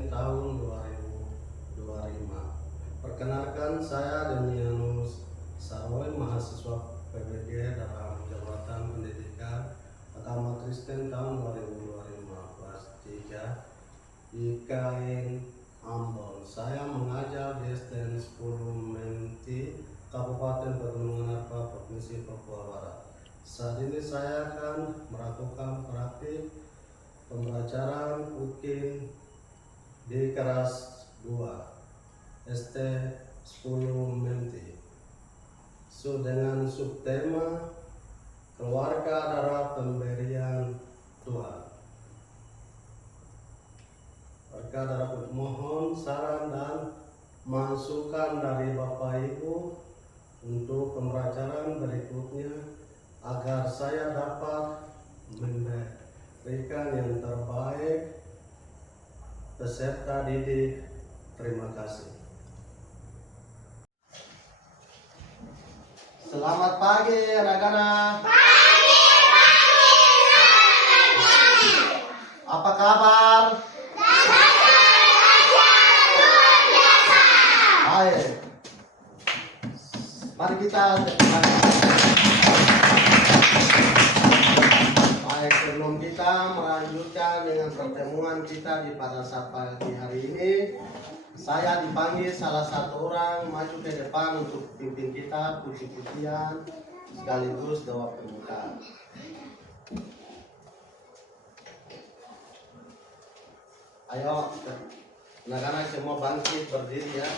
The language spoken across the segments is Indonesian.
Kristen tahun 2025. Perkenalkan, saya Demianus Sarwoy, mahasiswa PBG dalam Jabatan Pendidikan Agama Kristen tahun 2025 kelas 3 IKN Ambon. Saya mengajar di SDN 10 Menti, Kabupaten Pegunungan Arfa, Provinsi Papua Barat. Saat ini saya akan melakukan praktik pembelajaran UKIN di kelas 2 ST 10 Menti dengan subtema keluarga adalah pemberian Tuhan. Keluarga adalah, mohon saran dan masukan dari Bapak Ibu untuk pembelajaran berikutnya agar saya dapat memberikan yang terbaik peserta didik. Terima kasih. Selamat pagi anak-anak. Apa kabar? Baik. Mari kita sebelum kita melanjutkan dengan pertemuan kita di pada saat pagi hari ini, saya dipanggil salah satu orang maju ke depan untuk pimpin kita puji-pujian sekaligus doa pembukaan. Ayo, anak-anak semua bangkit berdiri ya.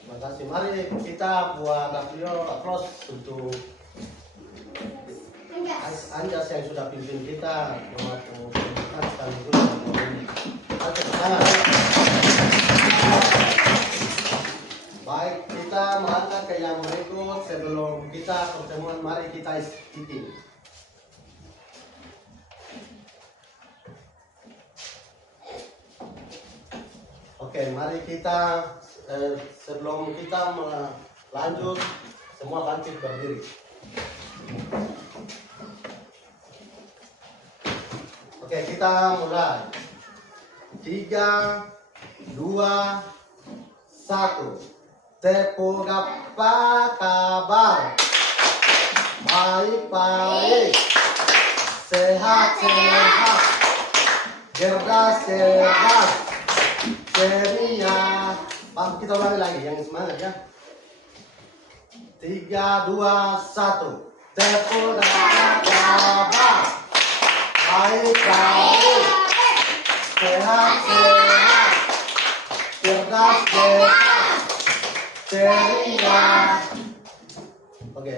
Terima kasih. Mari kita buat applause untuk Anjas yang sudah pimpin kita melakukan sekaligus. Baik, kita melangkah ke yang berikut. Sebelum kita pertemuan, mari kita istiqomah. Oke, mari kita sebelum kita lanjut, semua bangkit berdiri. Oke, kita mulai. 3, 2, 1. Tepuk apa kabar? Baik-baik, sehat-sehat, cerdas-cerdas, ceria. Kita ulangi lagi yang semangat ya. 3, 2, 1. Tepuk apa kabar? Baik-baik, sehat-sehat, cerdas-cerdas, ceria. Oke.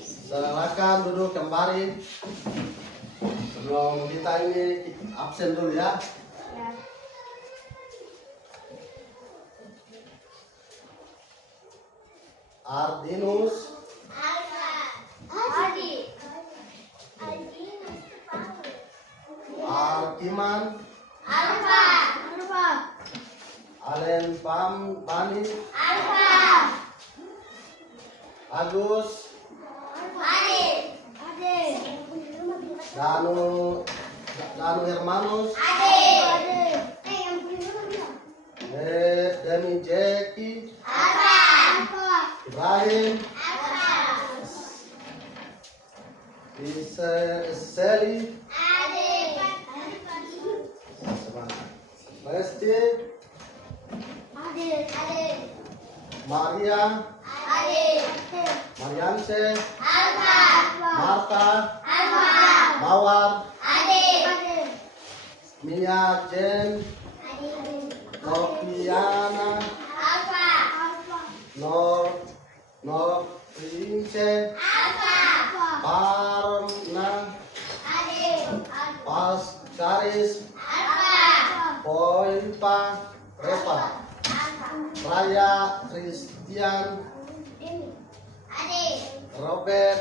Silakan duduk kembali. Sebelum kita ini absen dulu ya. Ardinus Iman, Alfa. Alen Bani, Alfa. Agus, Ade. Danu Hermanus, Ade. Demi Jeki, Alfa. Ibrahim, Alfa. Sally, Ade. Resti, Ade. Maria, Ade. Marianse, Alfa. Marta, Alfa. Mawar, Ade. Mia, Jen, Noviana, Alfa. Nor Prince, Alfa. Parna, Ade. Paskaris, Alfa. Poipa, Repa, Raya, Christian, Ade. Robert,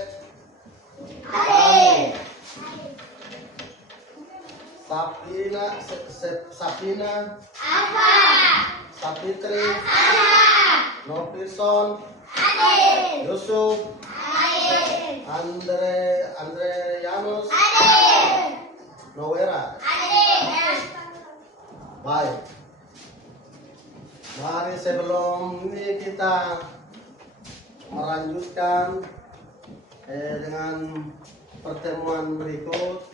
Ade. Sapina, Alfa. Sapitri, Alfa. Nopison, Ade. Yusuf, Ade. Andreanus, Ade. Nowera. Ade. Baik. Mari sebelum ini kita melanjutkan dengan pertemuan berikut,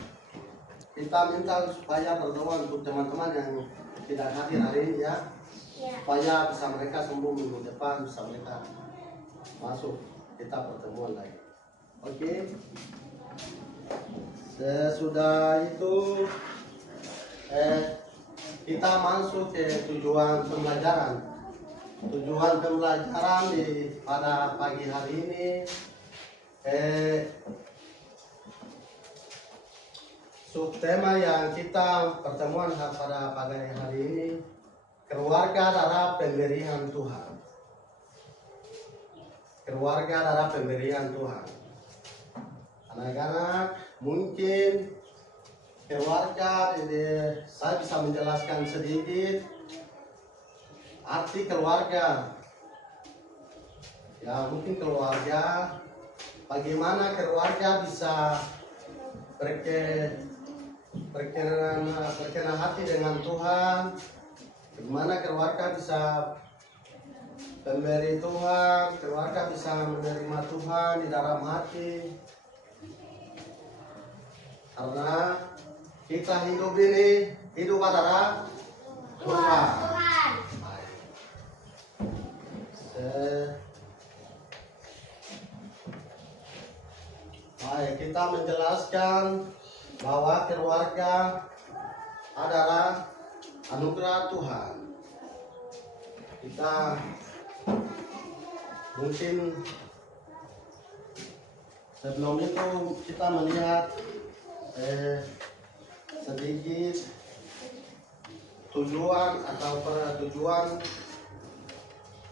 kita minta supaya berdoa untuk teman-teman yang tidak hadir hari ini ya, supaya bisa mereka sembuh minggu depan, bisa mereka masuk kita pertemuan lagi. Oke. Sesudah itu kita masuk ke tujuan pembelajaran. Tujuan pembelajaran pada pagi hari ini subtema yang kita pertemuan pada pagi hari ini, keluarga darah pemberian Tuhan. Keluarga darah pemberian Tuhan. Anak-anak, mungkin keluarga ini saya bisa menjelaskan sedikit arti keluarga. Ya, mungkin keluarga, bagaimana keluarga bisa berkenan hati dengan Tuhan, bagaimana keluarga bisa memberi Tuhan, keluarga bisa menerima Tuhan di dalam hati. Karena kita hidup ini hidup adalah Tuhan. Baik, kita menjelaskan bahwa keluarga adalah anugerah Tuhan. Kita mungkin sebelum itu kita melihat sedikit tujuan atau tujuan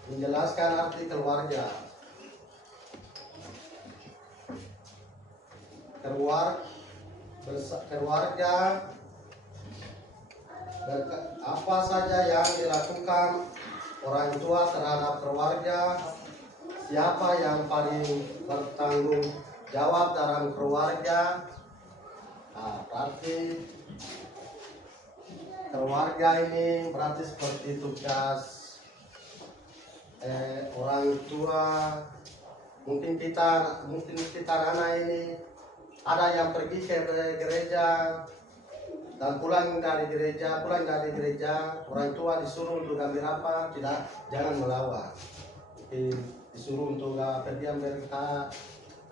menjelaskan arti keluarga. Keluarga apa saja yang dilakukan orang tua terhadap keluarga, siapa yang paling bertanggung jawab dalam keluarga. Nah, berarti keluarga ini berarti seperti tugas orang tua. Mungkin kita anak ini ada yang pergi ke gereja dan pulang dari gereja, orang tua disuruh untuk ambil apa? Jangan melawan. Disuruh untuk pergi ambil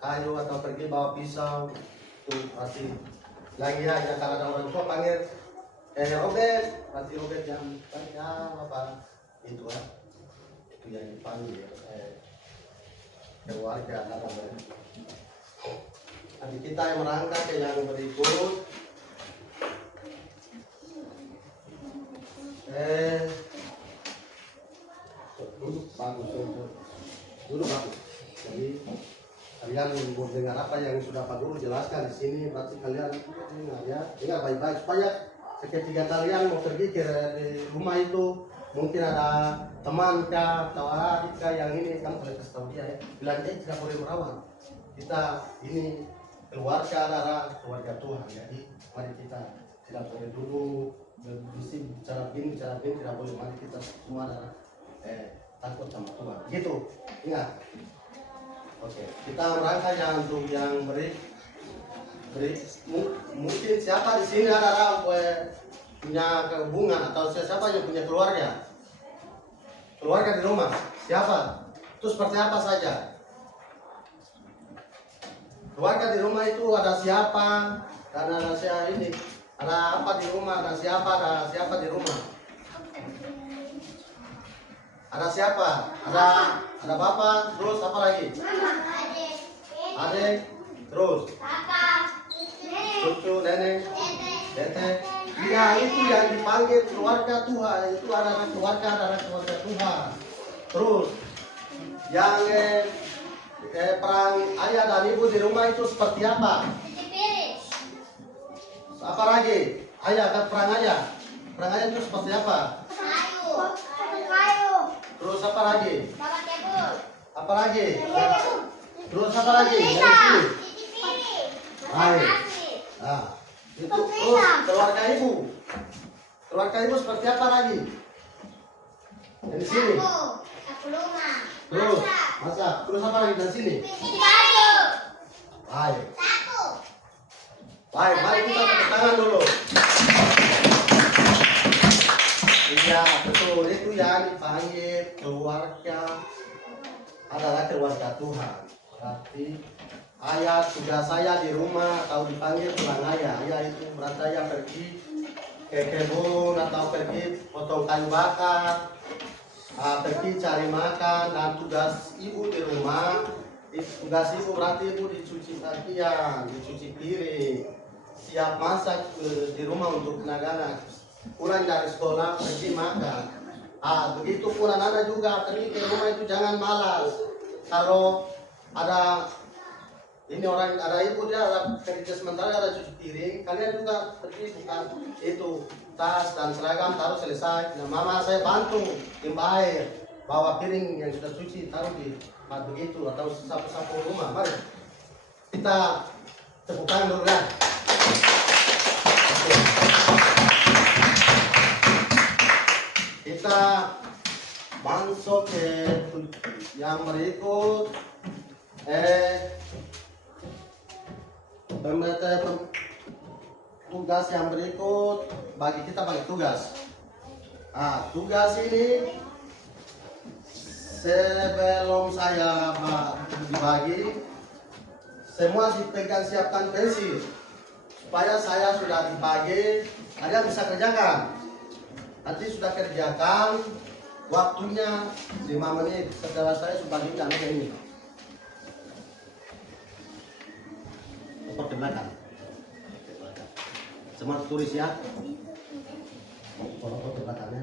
kayu atau pergi bawa pisau. Itu berarti lagi aja kalau ada orang tua panggil Robert, berarti Robert jangan apa itu kan? Itu yang dipanggil keluarga dalam Nanti kita yang merangkak ke yang berikut. Duduk bagus, duduk bagus. Jadi kalian mendengar apa yang sudah Pak Guru jelaskan di sini, berarti kalian dengar ya, dengar baik-baik supaya seketika kalian mau pergi ke rumah itu, mungkin ada teman kah atau adik kah yang ini, kamu boleh kasih tahu dia ya, bilang dia tidak boleh merawat. Kita ini keluarga darah keluarga Tuhan, jadi mari kita tidak boleh dulu bicara begini tidak boleh, mari kita semua darah takut sama Tuhan, gitu, ingat. Oke, kita merangkak yang untuk yang beri mungkin siapa di sini ada orang punya hubungan atau siapa yang punya keluarga di rumah, siapa? Itu seperti apa saja? Keluarga di rumah itu ada siapa? Dan ada siapa ini? Ada apa di rumah? Ada siapa di rumah? Ada siapa? Ada bapak, terus apa lagi? Mama, Adik, terus kakak, cucu, nenek, tete, tete. Ya itu yang dipanggil keluarga Tuhan, itu adalah keluarga Tuhan. Terus yang perang ayah dan ibu di rumah itu seperti apa? cuci piring, Apa lagi? Perang ayah itu seperti apa? kayu, Terus apa lagi? bawa tebus, Apa lagi? Terus apa lagi? Dari bisa, sini. cuci piring, Baik. masak nasi, Nah, itu terus keluarga ibu. Keluarga ibu seperti apa lagi? Dari sini. sapu rumah, Terus masak. Terus apa lagi dari sini? cuci baju, Baik. sapu, Baik, mari kita tepuk tangan dulu. Iya, betul. Itu yang dipanggil keluarga adalah keluarga Tuhan. Berarti ayah tugas saya di rumah atau dipanggil pulang ayah. Ayah itu berarti ayah pergi ke kebun atau pergi potong kayu bakar, pergi cari makan, dan tugas ibu di rumah. Tugas ibu berarti ibu dicuci pakaian, dicuci piring, siap masak di rumah untuk anak-anak. Pulang dari sekolah pergi makan. Begitu pun anak-anak juga pergi ke rumah itu jangan malas. Kalau ada ini orang, ada ibu dia ada kerja sementara ada cuci piring, kalian juga pergi bukan itu tas dan seragam taruh selesai. Nah, mama saya bantu timba air, bawa piring yang sudah cuci taruh di begitu atau sapu-sapu rumah. Mari kita tepuk tangan dulu ya. Kita masuk ke yang berikut. Tugas yang berikut bagi kita bagi tugas. Tugas ini sebelum saya dibagi, semua dipegang siapkan pensil supaya saya sudah dibagi, kalian bisa kerjakan. Nanti sudah kerjakan, waktunya 5 menit setelah saya sudah bagikan ini. Ke belakang. Semua tulis ya. Foto ke belakangnya.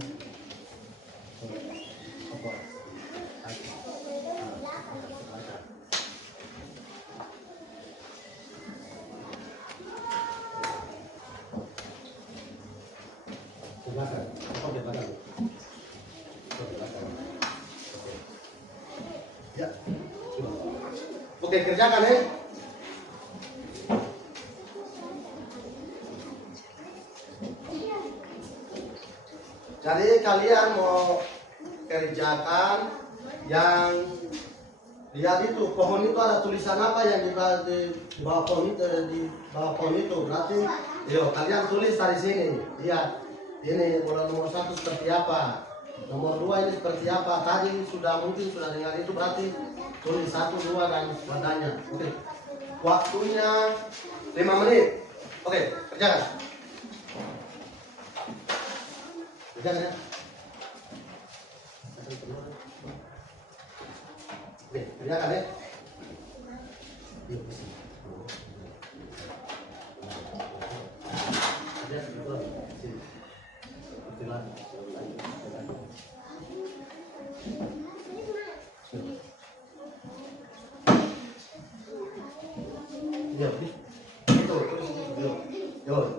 Ya. Oke, kerjakan ya. Jadi kalian mau kerjakan yang lihat itu pohon itu ada tulisan apa yang di bawah pohon itu, berarti yuk kalian tulis dari sini. Lihat ini nomor 1 seperti apa, nomor 2 ini seperti apa. Tadi mungkin sudah dengar itu, berarti tulis 1, 2 dan sebagainya. Oke, waktunya 5 menit. Oke, kerjakan. Kerjakan ya. Oke, kerjakan ya. Yuk, sini.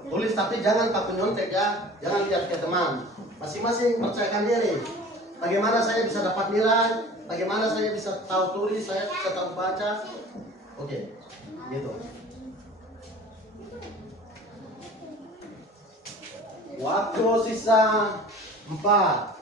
Tulis tapi jangan pakai nyontek ya. Jangan lihat ke teman. Masing-masing percayakan diri. Bagaimana saya bisa dapat nilai? Bagaimana saya bisa tahu tulis? Saya bisa tahu baca? Oke, gitu. Waktu sisa 4.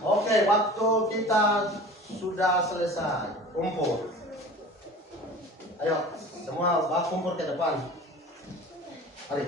Oke, waktu kita sudah selesai. Kumpul. Ayo, semua kumpul ke depan. Mari.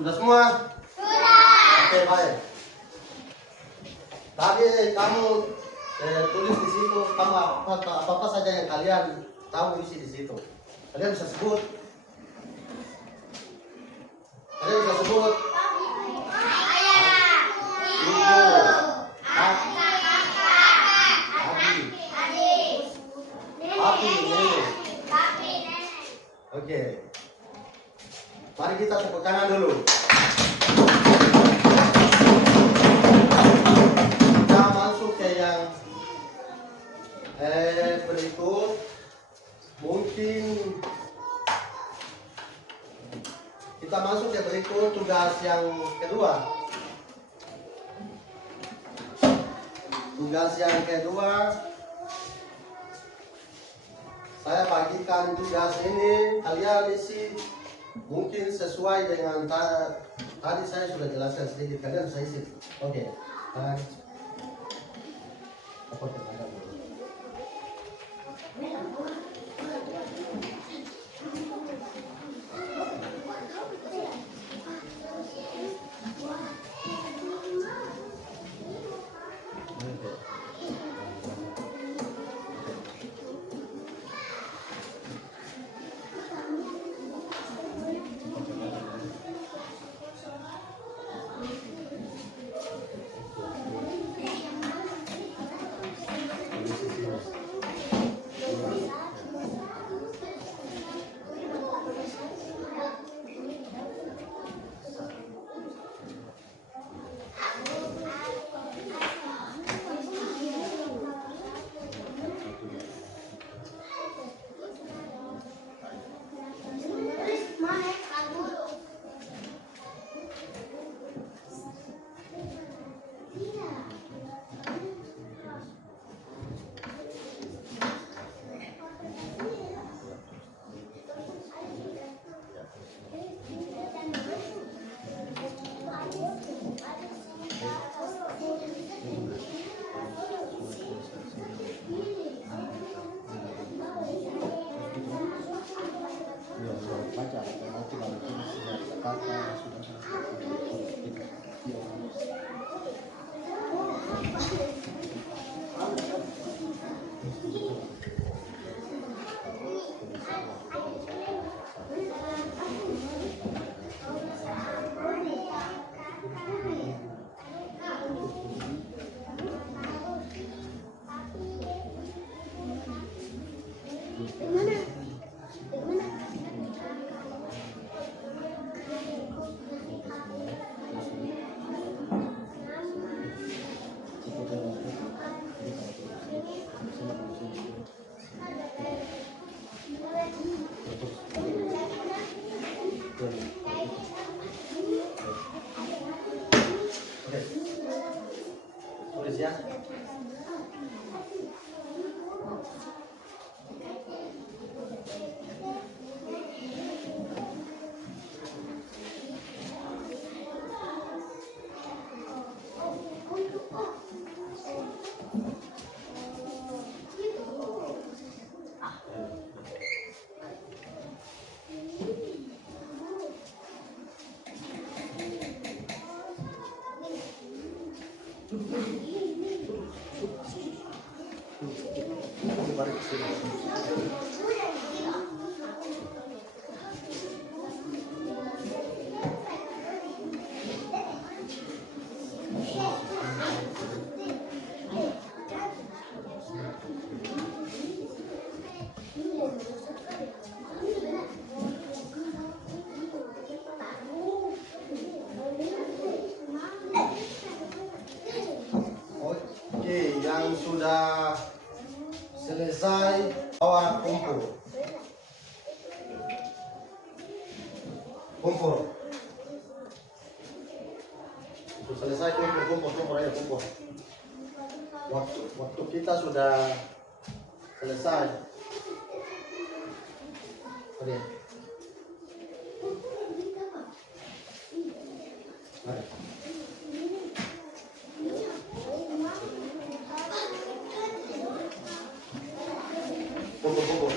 Sudah semua? Sudah. Oke, baik. Tadi kamu tulis di situ kamu apa saja yang kalian tahu isi di situ. Kalian bisa sebut. Kalian bisa sebut. Ibu, papi, nenek. Oke. Mari kita tepuk tangan dulu. Kita masuk ke yang berikut. Mungkin kita masuk ke berikut tugas yang kedua. Tugas yang kedua, saya bagikan tugas ini, kalian isi mungkin sesuai dengan tadi saya sudah jelaskan sedikit, kalian bisa isi. Oke. Balik ke sini. Oke, yang sudah selesai bawa kumpul. Kumpul. Sudah selesai kumpul aja kumpul. Waktu kita sudah selesai. Oke. Mari. Kumpul semua.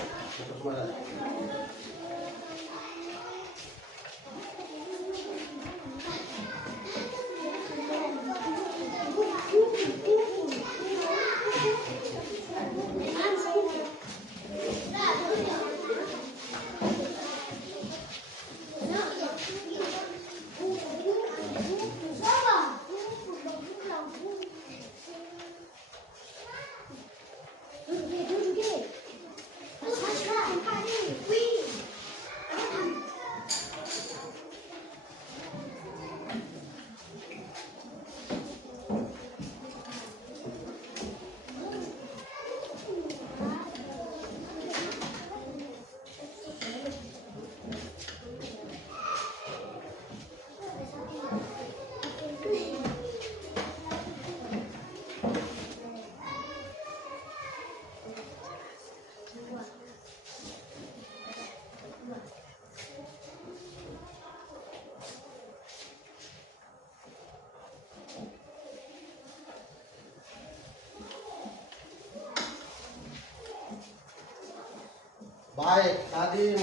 Baik, tadi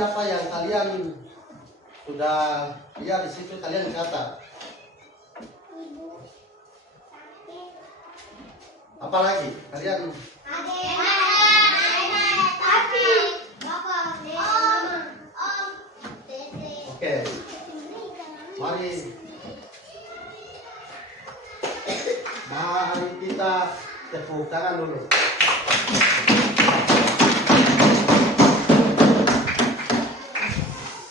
apa yang kalian sudah lihat di situ kalian catat. Apa lagi? Kalian oke. Mari kita tepuk tangan dulu.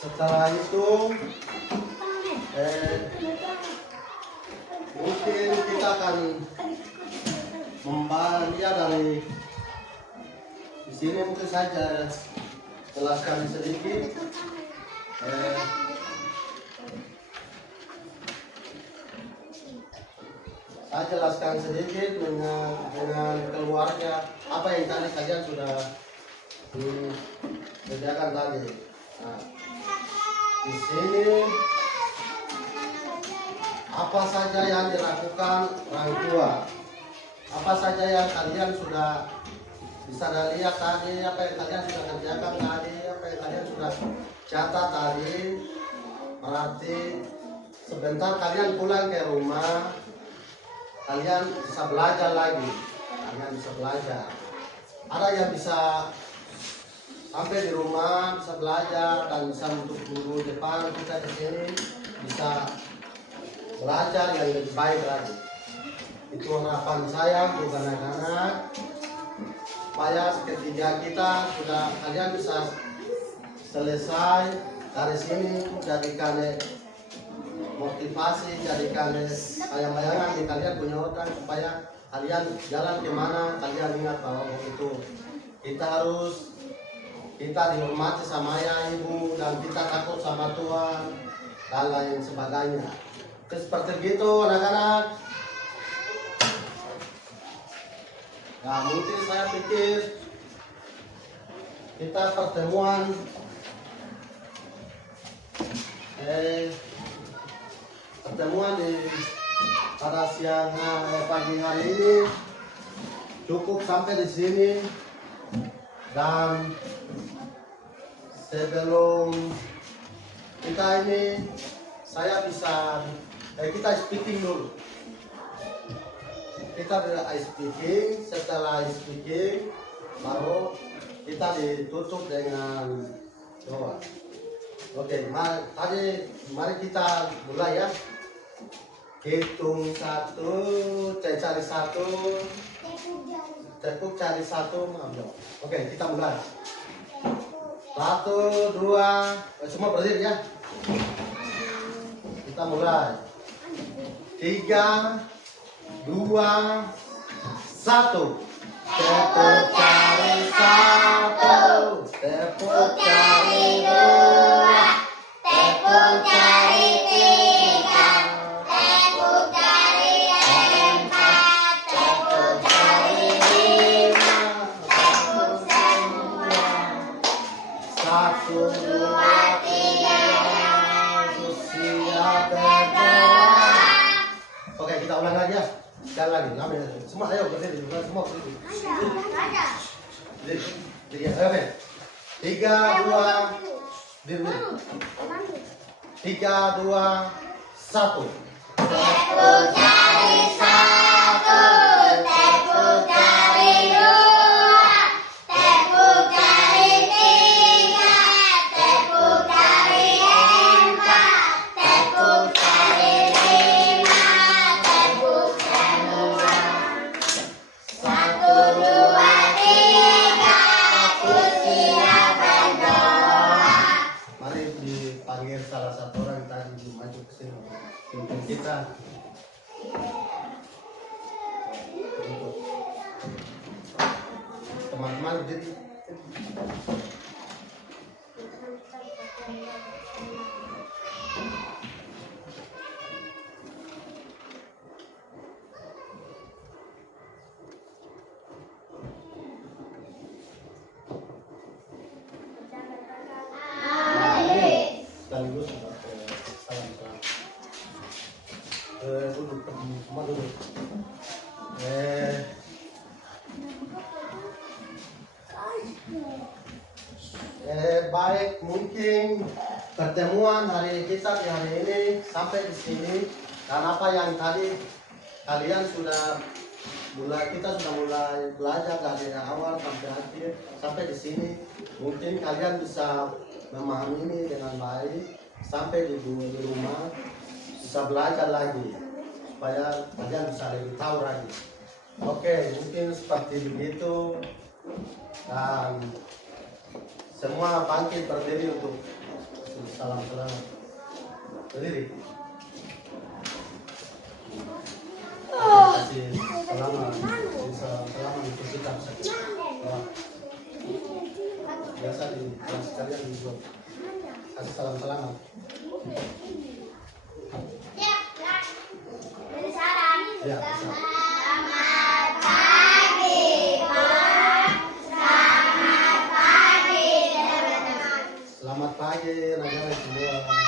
Setelah itu mungkin kita akan membaca dari di sini, mungkin saja jelaskan sedikit. Saya jelaskan sedikit dengan keluarga apa yang tadi kalian sudah dikerjakan tadi. Nah, di sini apa saja yang dilakukan orang tua, apa saja yang kalian sudah bisa lihat tadi, apa yang kalian sudah kerjakan tadi, apa yang kalian sudah catat tadi, berarti sebentar kalian pulang ke rumah, kalian bisa belajar lagi, kalian bisa belajar. Ada yang bisa sampai di rumah bisa belajar dan bisa untuk guru depan kita di sini bisa belajar yang lebih baik lagi. Itu harapan saya untuk anak-anak, supaya ketika kita sudah kalian bisa selesai dari sini, jadikan motivasi, jadikan bayang-bayangan di kalian punya otak, supaya kalian jalan kemana kalian ingat bahwa itu kita dihormati sama ayah ibu dan kita takut sama Tuhan dan lain sebagainya. Seperti itu anak-anak. Nah, mungkin saya pikir kita pertemuan di pada siang pagi hari ini cukup sampai di sini, dan sebelum kita ini saya bisa kita speaking dulu. Kita speaking, setelah speaking baru kita ditutup dengan doa. Oke, mari kita mulai ya. Hitung 1, cari 1, tepuk cari 1, ambil. Oke, kita mulai. 1, 2, semua berdiri ya. Kita mulai. 3, 2, 1. Tepuk cari 1, tepuk cari 2, tepuk cari 3, tepuk cari 4, tepuk cari 5, tepuk semua. 1, 2, 3, siap berdoa. Oke, kita ulang lagi ya. Sekali lagi, semua ayo berdiri, semua berdiri. Jadi, oke. 3, 2, diri. 3, 2, 1. Tepuk cari 1, tepuk cari 2, tepuk cari 3, tepuk cari 4, tepuk cari 5, tepuk semua. 1, 2, 3, aku siap berdoa. Mari dipanggil salah satu orang tadi maju ke sini. Pimpin kita. Teman-teman berdiri. Sekaligus salam. Duduk, semua duduk. Baik, mungkin pertemuan hari kita di hari ini sampai di sini. Dan apa yang tadi kalian sudah kita sudah mulai belajar dari awal sampai akhir sampai di sini. Mungkin kalian bisa memahami ini dengan baik sampai di rumah bisa belajar lagi supaya kalian bisa lebih tahu lagi. Oke, mungkin seperti begitu. Dan semua bangkit berdiri untuk salam. Berdiri. Kasih selamat untuk kita. Biasa di kelas kalian di blog. Kasih salam selamat. Ya, dari salam. Ya, Selamat pagi, Pak. Selamat pagi, teman-teman. selamat pagi, anak-anak semua.